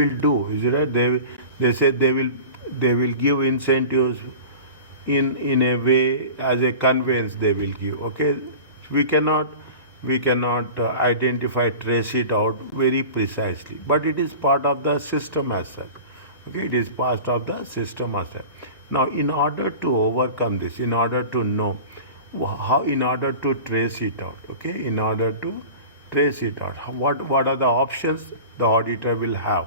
will do, is it right? They say they will give incentives in a way as a conveyance they will give. Okay, we cannot identify, trace it out very precisely, but it is part of the system as such. Okay, it is part of the system as such. Now, in order to overcome this, in order to know how, in order to trace it out, okay, in order to trace it out, what are the options the auditor will have?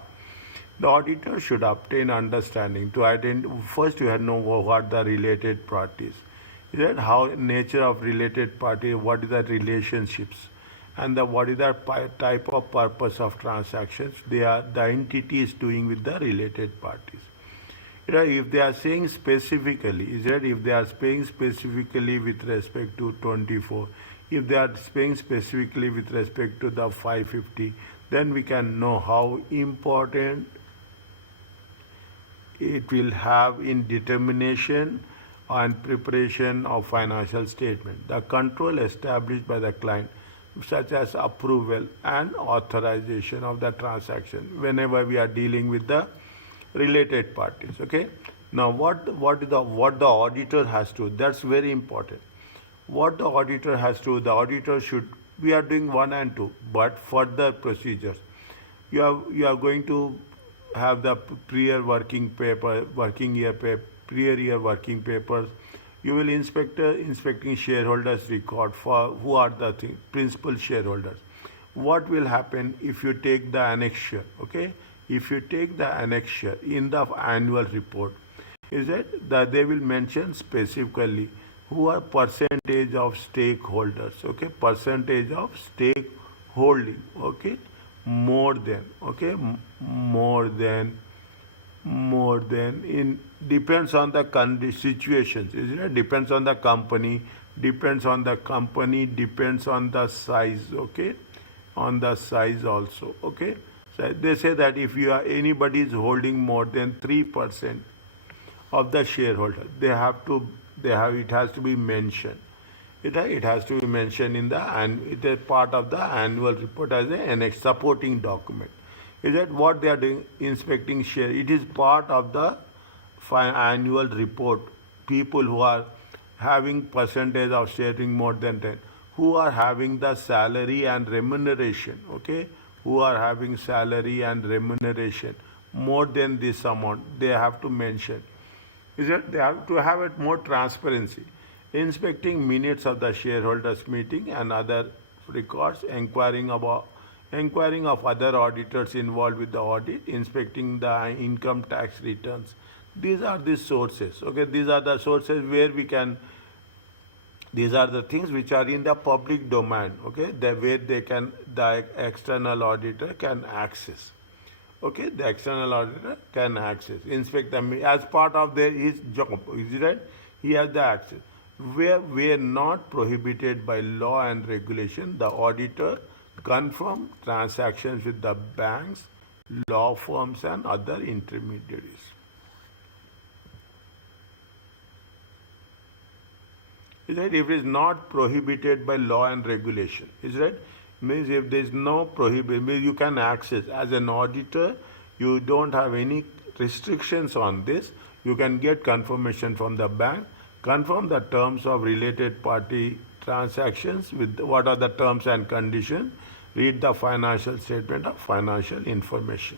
The auditor should obtain understanding to identify. First, you have to know what the related parties. Is that how nature of related party? What is the relationships, and what is the type of purpose of transactions the entity is doing with the related parties. If they are saying specifically, is that if they are saying specifically with respect to 24, if they are saying specifically with respect to the 550, then we can know how important it will have in determination and preparation of financial statement. The control established by the client, such as approval and authorization of the transaction whenever we are dealing with the related parties. Okay. Now, what the auditor has to? That's very important. What the auditor has to? The auditor should. We are doing 1 and 2, but further procedures. You are going to have the prior working year working papers. You will inspecting shareholders record for who are the principal shareholders. What will happen if you take the annexure? Okay, if you take the annexure in the annual report, is it that they will mention specifically who are percentage of stakeholders? Okay, percentage of stakeholding. Okay, more than in depends on the situations, isn't it? Depends on the company, depends on the size. Okay, on the size also. Okay, so they say that if anybody is holding more than 3% of the shareholder, it has to be mentioned. It has to be mentioned in it is part of the annual report as an supporting document. Is that what they are doing? Inspecting share. It is part of the annual report. People who are having percentage of sharing more than 10, who are having the salary and remuneration. Okay, who are having salary and remuneration more than this amount, they have to mention. Is that they have to have it more transparency. Inspecting minutes of the shareholders meeting and other records, inquiring of other auditors involved with the audit, inspecting the income tax returns. These are the sources. Okay, these are the sources where we can. These are the things which are in the public domain. Okay, where the external auditor can access. Okay, the external auditor can access, inspect them as part of his job. Is it right? He has the access. Where we are not prohibited by law and regulation, the auditor confirm transactions with the banks, law firms, and other intermediaries. Is that if it is not prohibited by law and regulation, is that means if there is no prohibition, you can access as an auditor. You don't have any restrictions on this. You can get confirmation from the bank, confirm the terms of related party transactions with what are the terms and conditions, read the financial statement of financial information.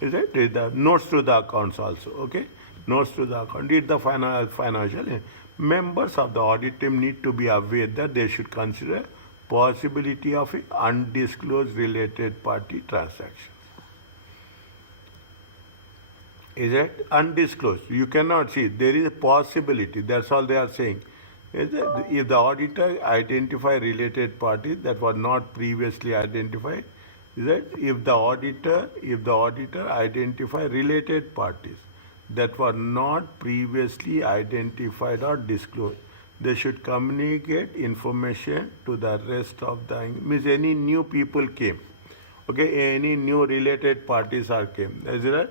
Is it? Read the notes to the accounts also. Okay, notes to the account. Read the financial. Members of the audit team need to be aware that they should consider possibility of undisclosed related party transactions. Is it undisclosed? You cannot see. There is a possibility. That's all they are saying. Is that if the auditor identify related parties that were not previously identified, is that if the auditor identify related parties that were not previously identified or disclosed, they should communicate information to the rest of the, means any new people came. Okay, any new related parties came. Is it right?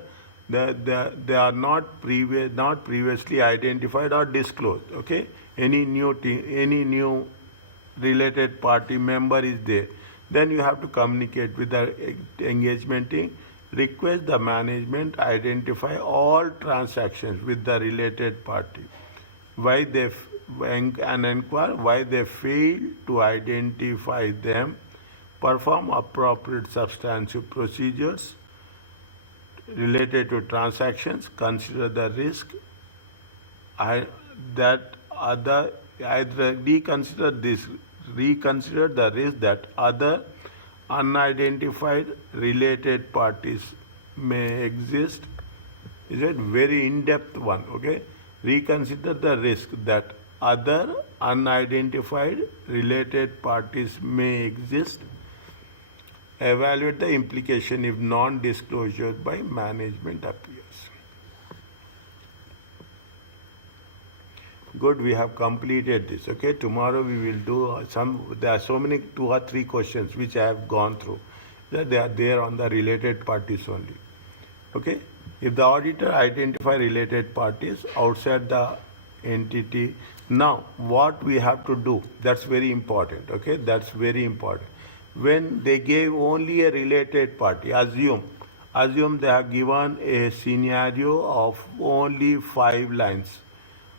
They are not previously identified or disclosed. Okay, any new related party member is there, Then you have to communicate with the engagement team, request the management identify all transactions with the related party, why they and inquire why they fail to identify them, perform appropriate substantive procedures related to transactions, consider the risk that other either reconsider the risk that other unidentified related parties may exist. Is it very in-depth one? Okay, reconsider the risk that other unidentified related parties may exist. Evaluate the implication if non-disclosure by management appears. Good, we have completed this. Okay, tomorrow we will do there are so many 2 or 3 questions which I have gone through. They are there on the related parties only. Okay, if the auditor identify related parties outside the entity, now what we have to do, that's very important. Okay, that's very important. When they gave only a related party, assume they have given a scenario of only 5 lines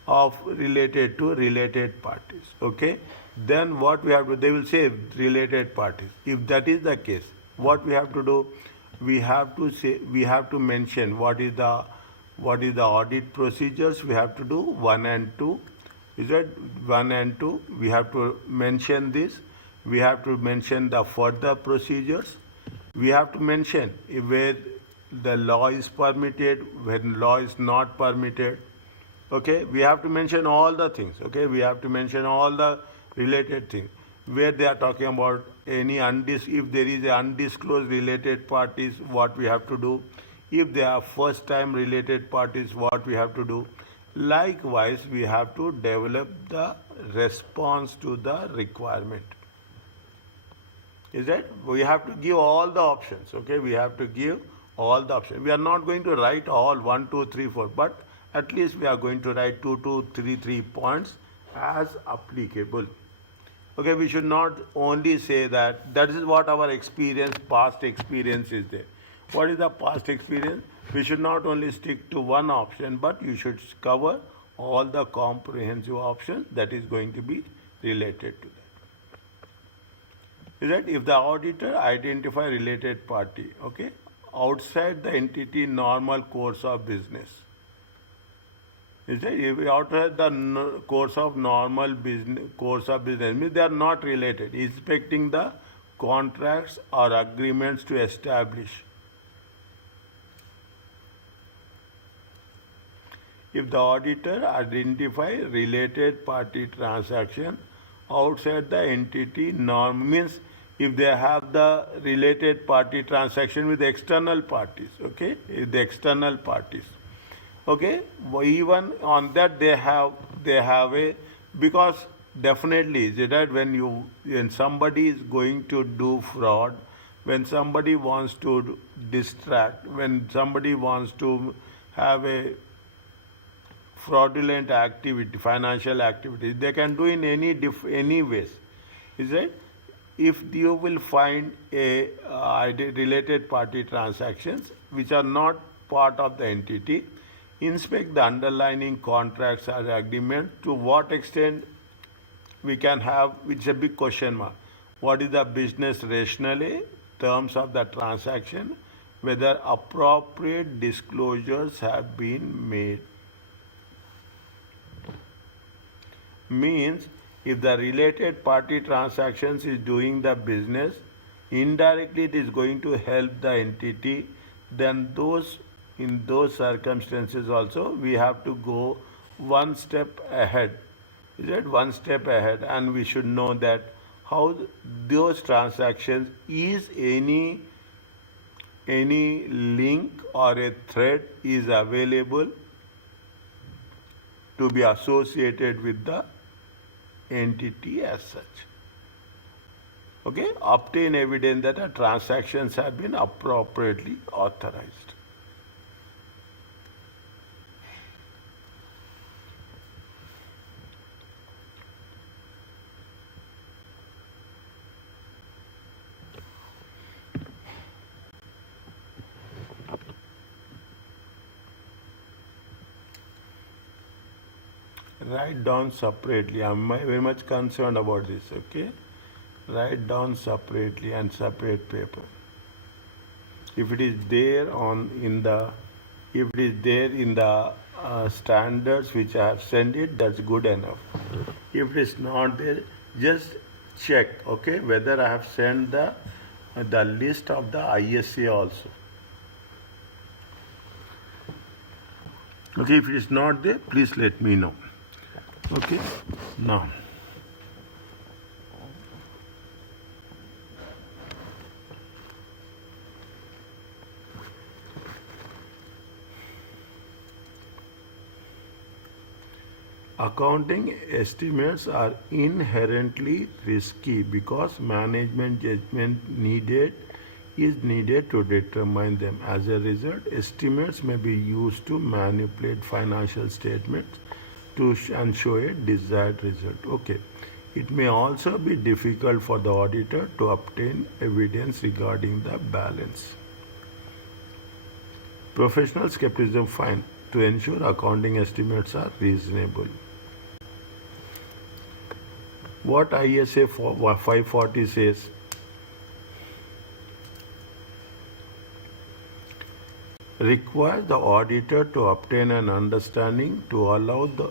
of related to related parties. Okay, then what we have to, they will say related parties. If that is the case, what we have to do, we have to mention what is the audit procedures we have to do, 1 and 2. Is that 1 and 2? We have to mention this. We have to mention the further procedures. We have to mention where the law is permitted, when law is not permitted. Okay, we have to mention all the things. Okay, we have to mention all the related things where they are talking about any if there is a undisclosed related parties, what we have to do. If they are first time related parties, what we have to do. Likewise, we have to develop the response to the requirement. Is that we have to give all the options. Okay, we have to give all the options. We are not going to write all 1, 2, 3, 4, but at least we are going to write 2, 2, 3, 3 points as applicable. Okay, we should not only say that is what our experience, past experience is there. What is the past experience? We should not only stick to one option, but you should cover all the comprehensive options that is going to be related to that. Is that if the auditor identify related party, okay, outside the entity normal course of business. Is that if outside the course of business means they are not related, inspecting the contracts or agreements to establish. If the auditor identify related party transaction outside the entity norm, means if they have the related party transaction with external parties, okay, the external parties. Okay, even on that they have a, because definitely is that when somebody is going to do fraud, when somebody wants to distract, when somebody wants to have a fraudulent activity, financial activity, they can do in any ways. Is it? If you will find a related party transactions which are not part of the entity, inspect the underlying contracts or agreement. To what extent we can have, it's a big question mark. What is the business rationale, terms of the transaction, whether appropriate disclosures have been made. Means if the related party transactions is doing the business, indirectly it is going to help the entity, then in those circumstances also we have to go one step ahead. Is it one step ahead? And we should know that how those transactions is any link or a thread is available to be associated with the entity as such. Okay, obtain evidence that the transactions have been appropriately authorized. Write down separately. I'm very much concerned about this, okay? Write down separately and separate paper. If it is there if it is there in the standards which I have sent it, that's good enough. If it is not there, just check, okay, whether I have sent the list of the ISA also. Okay, if it is not there, please let me know. Okay, now. Accounting estimates are inherently risky because management judgment is needed to determine them. As a result, estimates may be used to manipulate financial statements and show a desired result. Okay. It may also be difficult for the auditor to obtain evidence regarding the balance. Professional skepticism fine to ensure accounting estimates are reasonable. What ISA 540 says, requires the auditor to obtain an understanding to allow the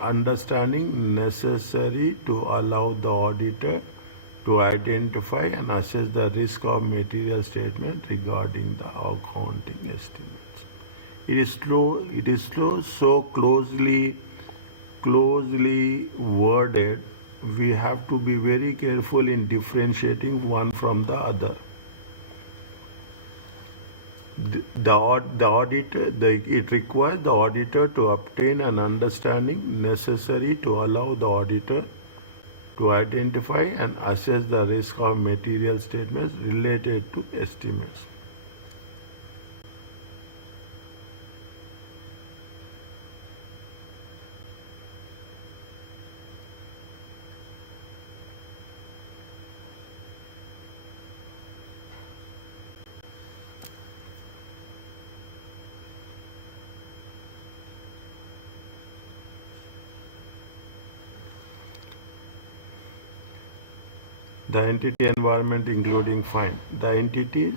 understanding necessary to allow the auditor to identify and assess the risk of material statement regarding the accounting estimates. It is so closely worded, we have to be very careful in differentiating one from the other. It requires the auditor to obtain an understanding necessary to allow the auditor to identify and assess the risk of material statements related to estimates. The entity environment including fine. The entity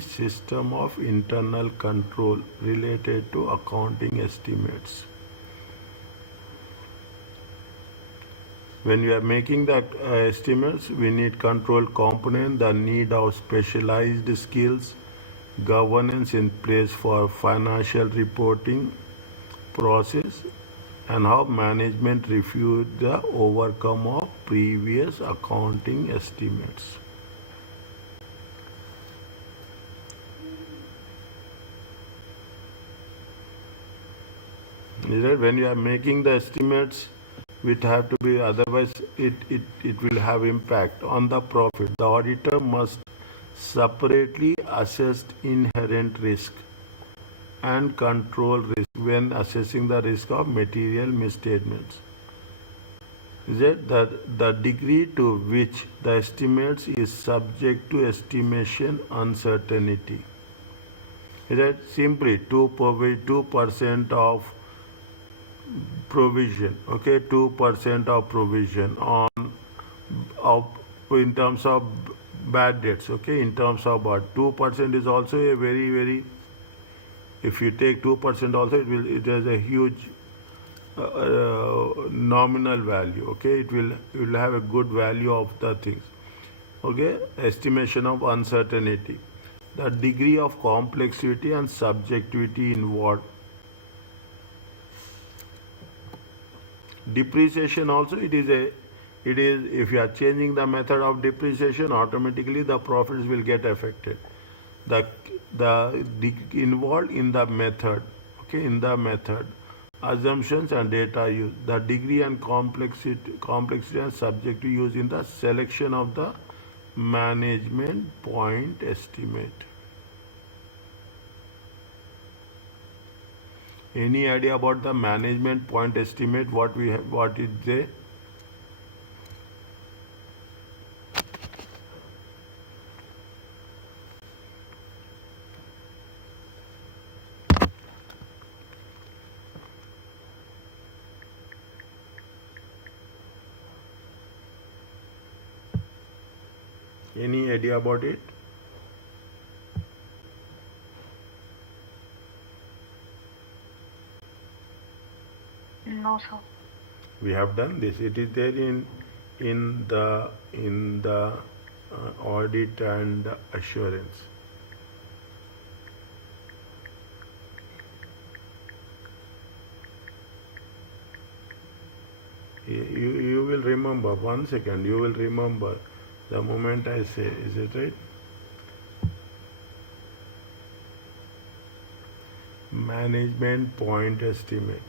system of internal control related to accounting estimates. When we are making the estimates, we need control component, the need of specialized skills, governance in place for financial reporting process, and how management reviewed the outcome of previous accounting estimates. When you are making the estimates, it have to be, otherwise it will have impact on the profit. The auditor must separately assess inherent risk and control risk when assessing the risk of material misstatements. The degree to which the estimates is subject to estimation uncertainty. Simply 2% of provision, okay, 2% of provision in terms of bad debts, okay, in terms of what 2% is also a very, if you take 2% also, it has a huge nominal value, okay, it will have a good value of the things, okay. Estimation of uncertainty, the degree of complexity and subjectivity involved. Depreciation also, it is if you are changing the method of depreciation, automatically the profits will get affected. The involved in the method, okay, in the method, assumptions and data use, the degree and complexity and subject to use in the selection of the management point estimate. Any idea about the management point estimate? What it say? Any idea about it? No, sir. We have done this. It is there in the audit and assurance. You will remember. 1 second. You will remember the moment I say. Is it right? Management point estimate.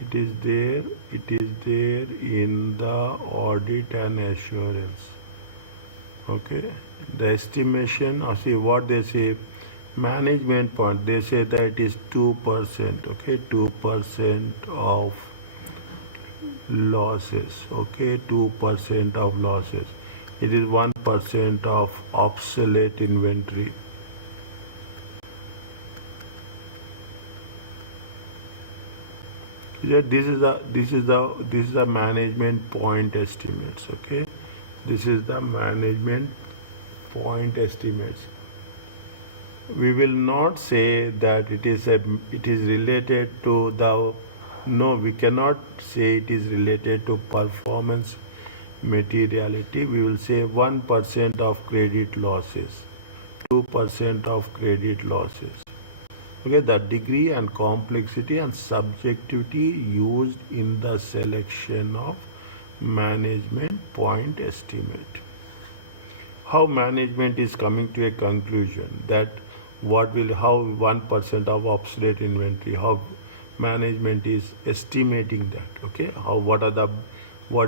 It is there in the audit and assurance. Okay, the estimation, or see what they say, management point, they say that it is 2%. Okay, 2% of losses. Okay, 2% of losses. It is 1% of obsolete inventory. This is the management point estimates. Okay, this is the management point estimates. We will not say that it is related to the, no, we cannot say it is related to performance materiality. We will say 1% of credit losses, 2% of credit losses. Okay, the degree and complexity and subjectivity used in the selection of management point estimate. How management is coming to a conclusion that how 1% of obsolete inventory, how management is estimating that. Okay, what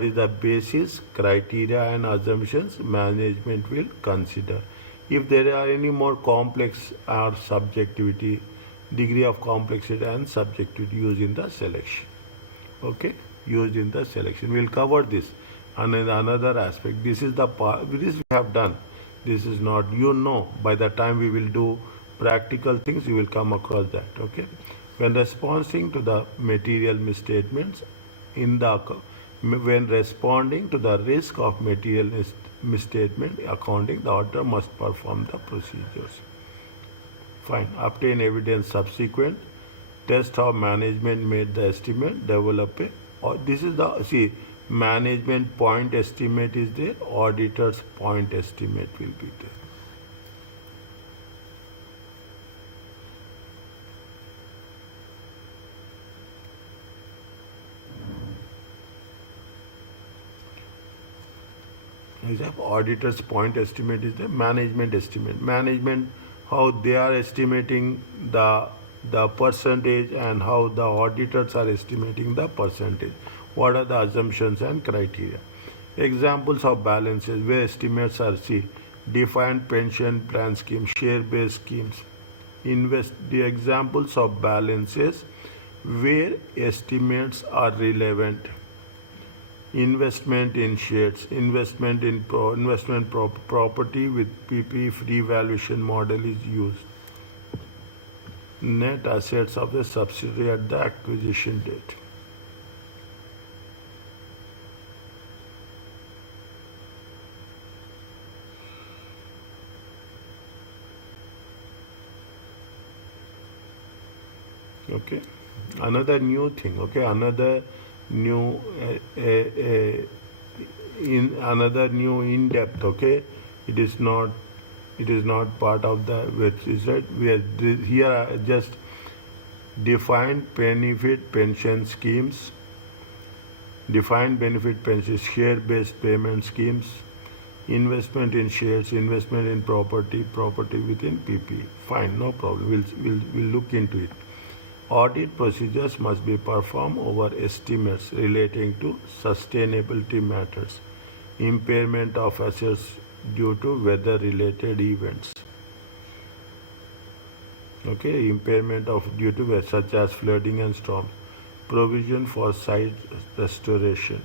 is the basis, criteria and assumptions management will consider. If there are any more complex or subjectivity, degree of complexity and subjectivity used in the selection. Okay, used in the selection. We'll cover this. And another aspect, this is the part, this we have done. This is not, by the time we will do practical things, you will come across that. Okay, when responding to the material misstatements when responding to the risk of material misstatement accounting, the auditor must perform the procedures. Fine. Obtain evidence subsequent. Test how management made the estimate. Develop a. This is the management point estimate is there. Auditor's point estimate will be there. Example, auditor's point estimate is the management estimate. Management, how they are estimating the percentage and how the auditors are estimating the percentage. What are the assumptions and criteria? Examples of balances where estimates are defined pension plan schemes, share-based schemes. The examples of balances where estimates are relevant. Investment in shares, investment in property with PP free valuation model is used. Net assets of the subsidiary at the acquisition date. Okay, another new thing. Okay, another new in depth. Okay, it is not part of the which is right. We are here just defined benefit pension schemes, defined benefit pensions, share based payment schemes, investment in shares, investment in property within PP. Fine, no problem. We'll look into it. Audit procedures must be performed over estimates relating to sustainability matters, impairment of assets due to weather related events. Okay, impairment of due to weather such as flooding and storms. Provision for site restoration.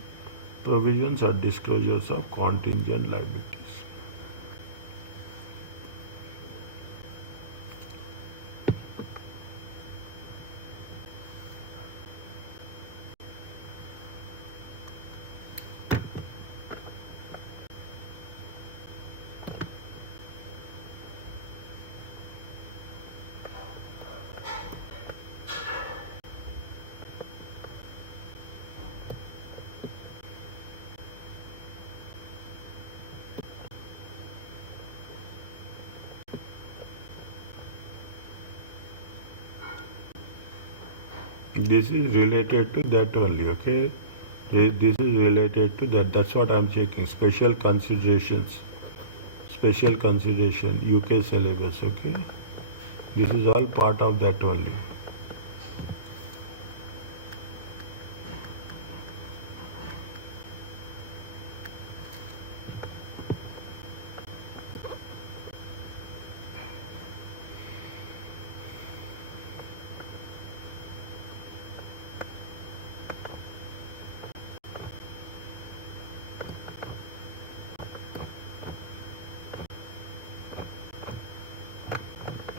Provisions or disclosures of contingent liabilities. This is related to that only, okay? This is related to that. That's what I'm checking. Special considerations. Special consideration, UK syllabus, okay? This is all part of that only.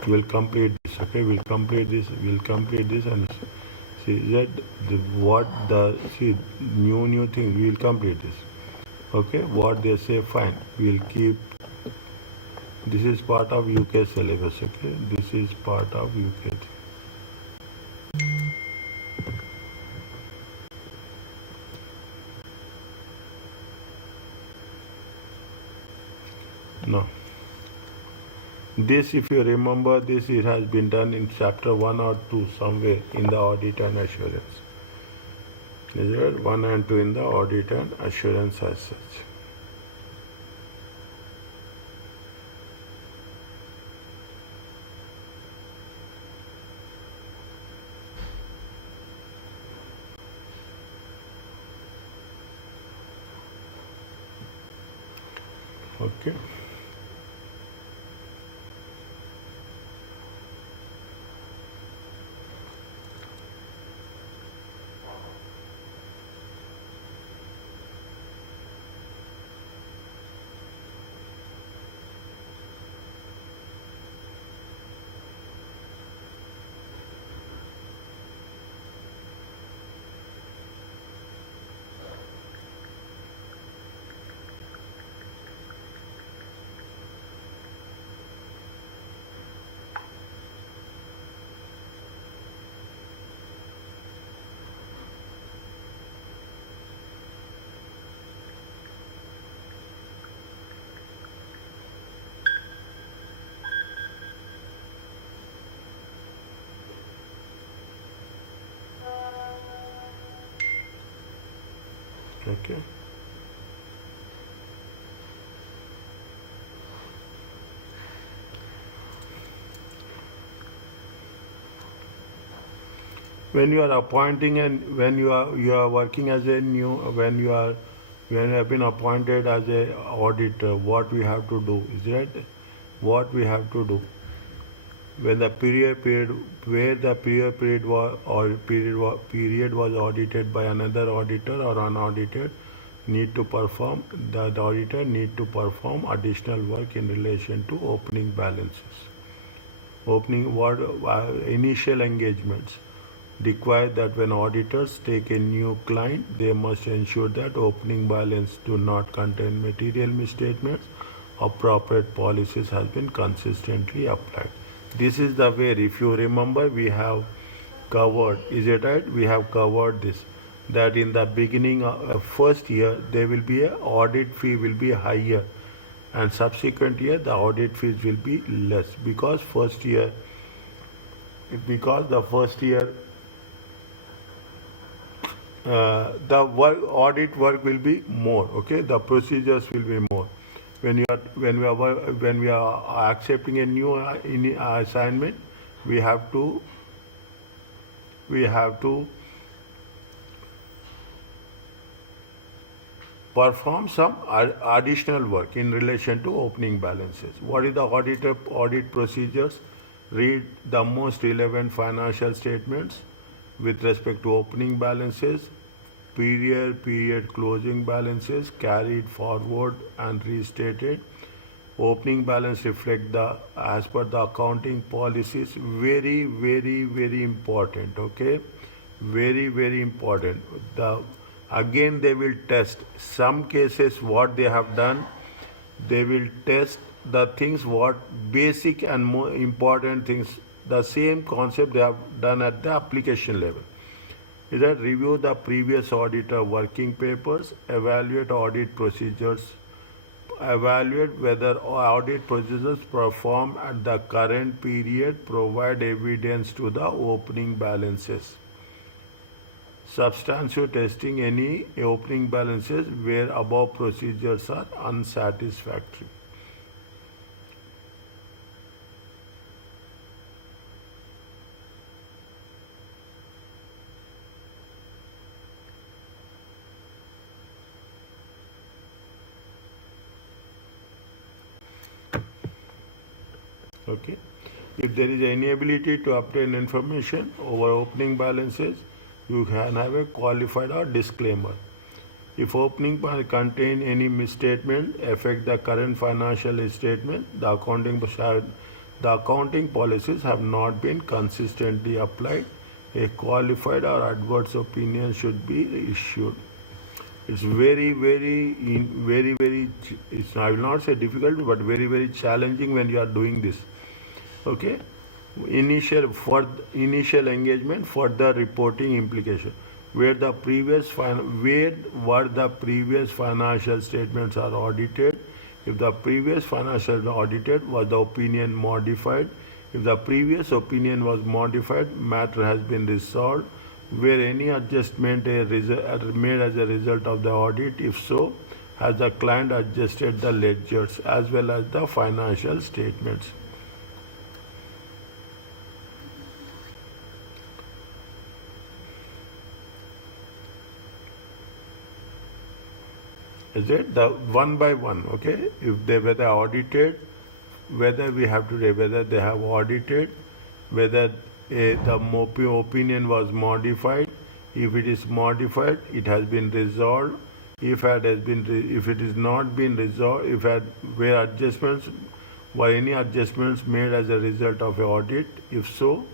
We'll complete this, okay? We'll complete this and see that new thing, we'll complete this. Okay, what they say, fine. We'll keep, this is part of UK syllabus, okay? This is part of UK. No. This, if you remember, this it has been done in chapter 1 or 2 somewhere in the audit and assurance. Is it 1 and 2 in the audit and assurance as such? Okay. Okay. When you are appointing and when you are working as a new, when you have been appointed as a auditor, what we have to do is that what we have to do when the period where the period was or period was audited by another auditor or unaudited, need to perform, the auditor need to perform additional work in relation to opening balances. Opening what initial engagements require that when auditors take a new client, they must ensure that opening balance do not contain material misstatements. Appropriate policies has been consistently applied. This is the way, if you remember, we have covered, is it right? We have covered this, that in the beginning first year there will be a audit fee will be higher, and subsequent year the audit fees will be less, because the first year the audit work will be more, okay? The procedures will be more. When we are accepting a new assignment, we have to perform some additional work in relation to opening balances. What is the audit procedures? Read the most relevant financial statements with respect to opening balances, period closing balances carried forward and restated. Opening balance reflect the as per the accounting policies. Very important. Okay, very important. The again they will test some cases what they have done. They will test the things what basic and more important things. The same concept they have done at the application level. Is that review the previous auditor working papers, evaluate audit procedures, evaluate whether audit procedures performed at the current period provide evidence to the opening balances. Substantive testing any opening balances where above procedures are unsatisfactory. Okay. If there is any ability to obtain information over opening balances, you can have a qualified or disclaimer. If opening balance contain any misstatement affect the current financial statement, the accounting policies have not been consistently applied. A qualified or adverse opinion should be issued. It's very, it's, I will not say difficult, but very challenging when you are doing this. Okay, initial engagement for the reporting implication, where were the previous financial statements are audited. If the previous financial audited was the opinion modified, if the previous opinion was modified, matter has been resolved. Where any adjustment made as a result of the audit, if so, has the client adjusted the ledgers as well as the financial statements. Is it the one by one? Okay, if they were audited, whether we have to whether they have audited, whether the opinion was modified. If it is modified, it has been resolved. If it is not been resolved, were adjustments, were any adjustments made as a result of an audit? If so,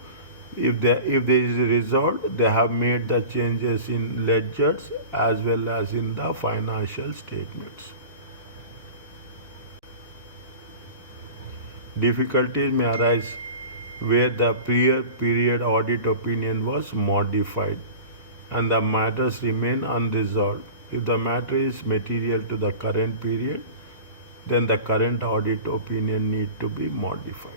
if there is a result, they have made the changes in ledgers as well as in the financial statements. Difficulties may arise where the prior period audit opinion was modified and the matters remain unresolved. If the matter is material to the current period, then the current audit opinion need to be modified.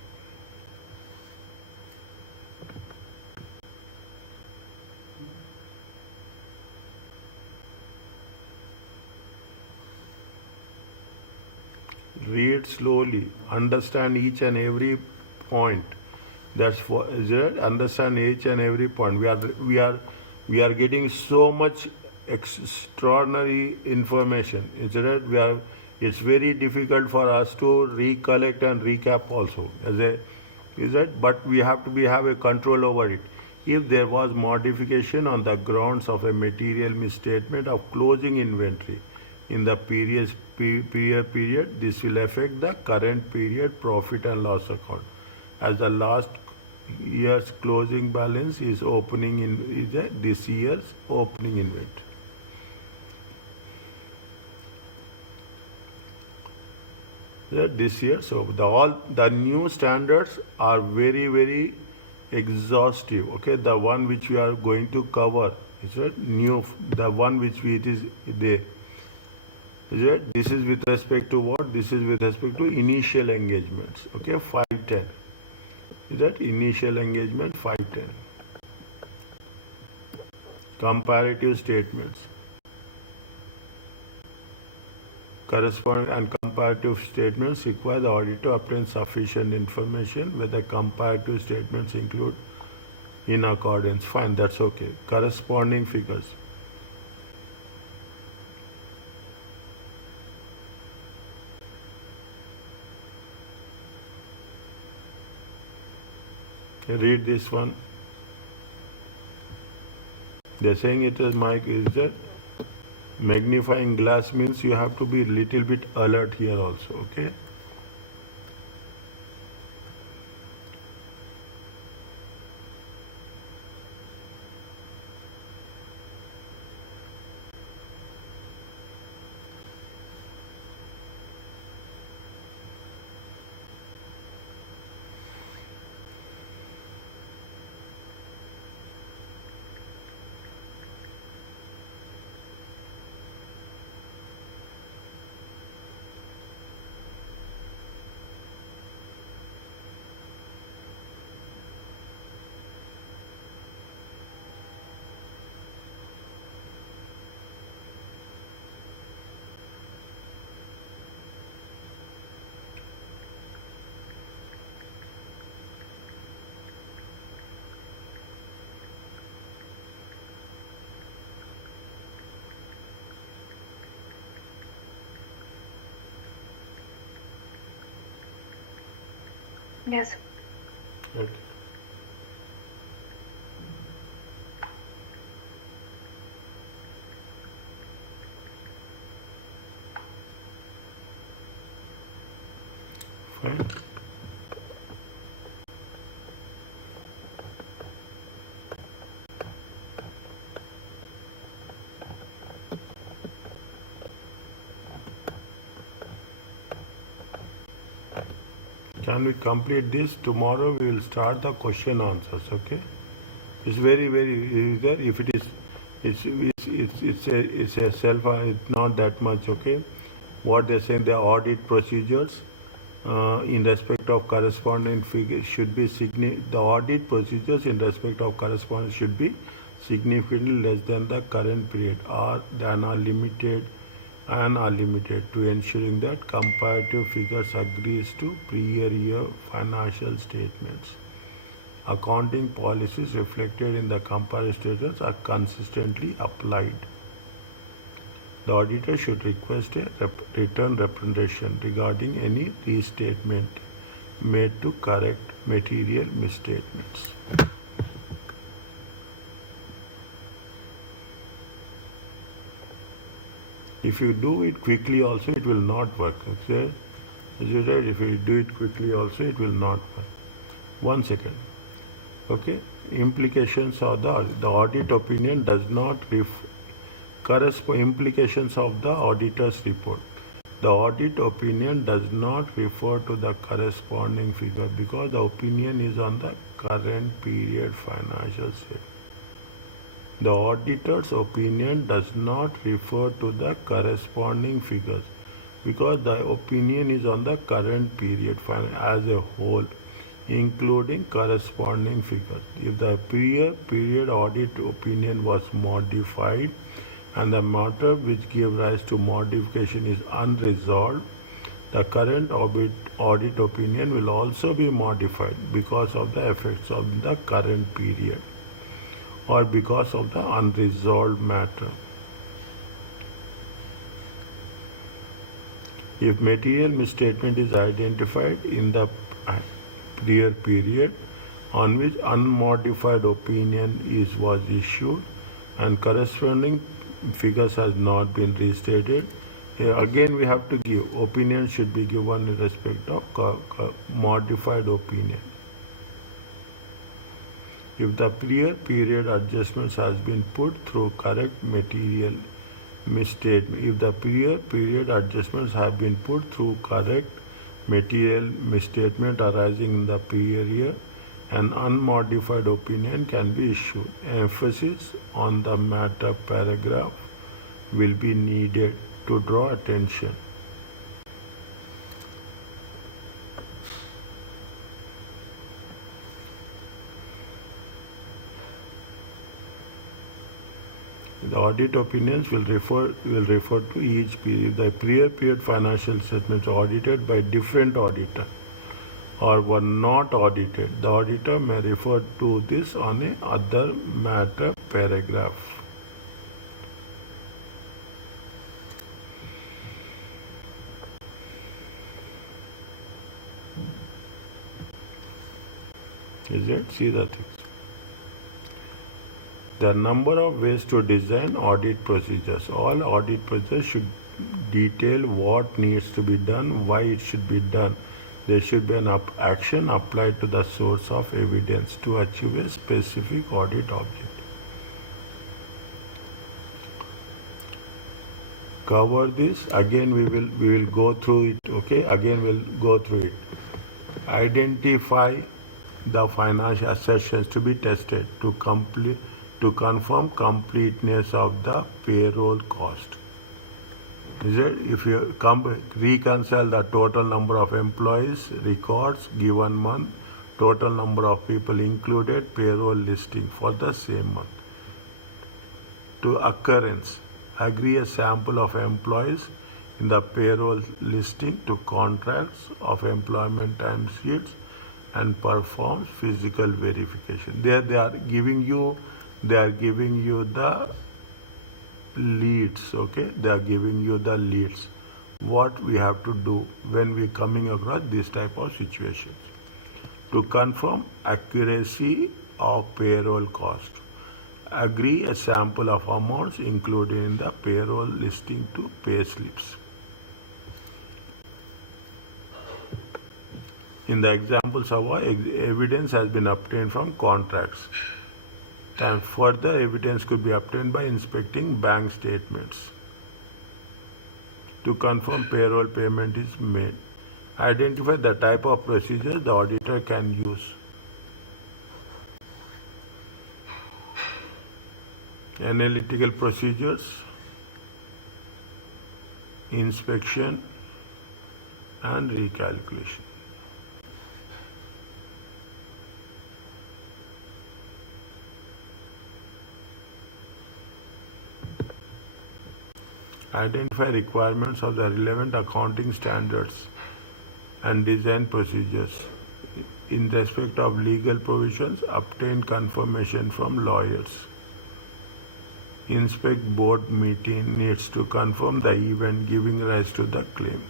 Read slowly, understand each and every point. That's for understand each and every point. We are getting so much extraordinary information. It's very difficult for us to recollect and recap also. But we have have a control over it. If there was modification on the grounds of a material misstatement of closing inventory in the previous period, this will affect the current period profit and loss account, as the last year's closing balance is this year's opening inventory. This year, so all the new standards are very exhaustive. Okay, the one which we are going to cover is new. The one which it is there. This is with respect to what? This is with respect to initial engagements. Okay, 510. Is that initial engagement 510? Comparative statements. Corresponding and comparative statements require the auditor to obtain sufficient information whether comparative statements include in accordance. Fine, that's okay. Corresponding figures. Read this one. They're saying it is that magnifying glass means you have to be little bit alert here also, okay? Yes, sir. Okay. Fine. Can we complete this? Tomorrow we will start the question answers, okay? It's very, very easy. If it is, it's a self, it's not that much, okay? What they're saying, the audit procedures in respect of corresponding figure should be the audit procedures in respect of correspondence should be significantly less than the current period or than are limited to ensuring that comparative figures agrees to prior year financial statements. Accounting policies reflected in the comparative statements are consistently applied. The auditor should request a written representation regarding any restatement made to correct material misstatements. If you do it quickly also, it will not work. Okay? As you said, if you do it quickly also, it will not work. 1 second. Okay? Implications of the audit opinion does not correspond implications of the auditor's report. The audit opinion does not refer to the corresponding figure because the opinion is on the current period financial statement. The auditor's opinion does not refer to the corresponding figures because the opinion is on the current period as a whole, including corresponding figures. If the prior period audit opinion was modified and the matter which gave rise to modification is unresolved, the current audit opinion will also be modified because of the effects of the current period or because of the unresolved matter. If material misstatement is identified in the prior period on which unmodified opinion was issued and corresponding figures has not been restated, again we have to give opinion should be given in respect of modified opinion. If the prior period adjustments has been put through correct material misstatement, if the prior period adjustments have been put through correct material misstatement arising in the prior year, an unmodified opinion can be issued. Emphasis on the matter paragraph will be needed to draw attention. The audit opinions will refer to each period. The prior period financial statements audited by different auditor or were not audited. The auditor may refer to this on a other matter paragraph. Is it? See the things. There are number of ways to design audit procedures. All audit procedures should detail what needs to be done, why it should be done. There should be an action applied to the source of evidence to achieve a specific audit objective. Cover this again. We will go through it. Okay, again we'll go through it. Identify the financial assertions to be tested to confirm completeness of the payroll cost. Is it? If you reconcile the total number of employees records given month, total number of people included, payroll listing for the same month. To occurrence, agree a sample of employees in the payroll listing to contracts of employment time sheets and performs physical verification. There they are giving you the leads. Okay, they are giving you the leads. What we have to do when we coming across this type of situations to confirm accuracy of payroll cost. Agree a sample of amounts included in the payroll listing to pay slips. In the examples of evidence has been obtained from contracts. And further evidence could be obtained by inspecting bank statements to confirm payroll payment is made. Identify the type of procedures the auditor can use. Analytical procedures, inspection, and recalculation. Identify requirements of the relevant accounting standards and design procedures. In respect of legal provisions, obtain confirmation from lawyers. Inspect board meeting needs to confirm the event giving rise to the claim.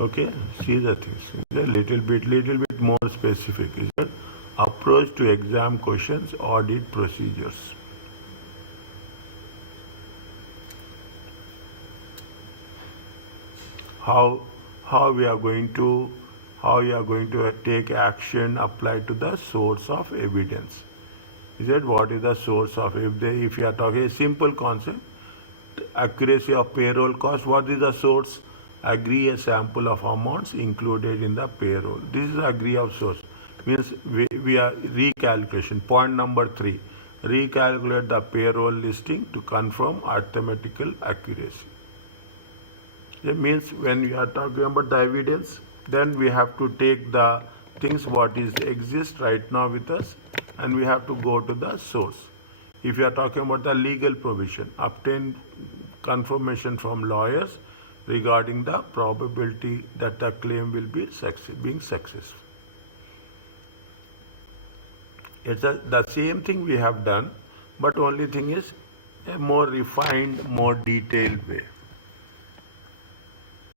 Okay, see the things. A little bit more specific. Is that approach to exam questions, audit procedures. How you are going to take action applied to the source of evidence. Is that what is the source of if you are talking a simple concept, accuracy of payroll cost, what is the source? Agree a sample of amounts included in the payroll. This is agree of source. Means we are recalculation. Point number 3. Recalculate the payroll listing to confirm arithmetical accuracy. It means when we are talking about the evidence, then we have to take the things what is exist right now with us, and we have to go to the source. If you are talking about the legal provision, obtain confirmation from lawyers regarding the probability that the claim will be being successful. It's the same thing we have done, but only thing is a more refined, more detailed way.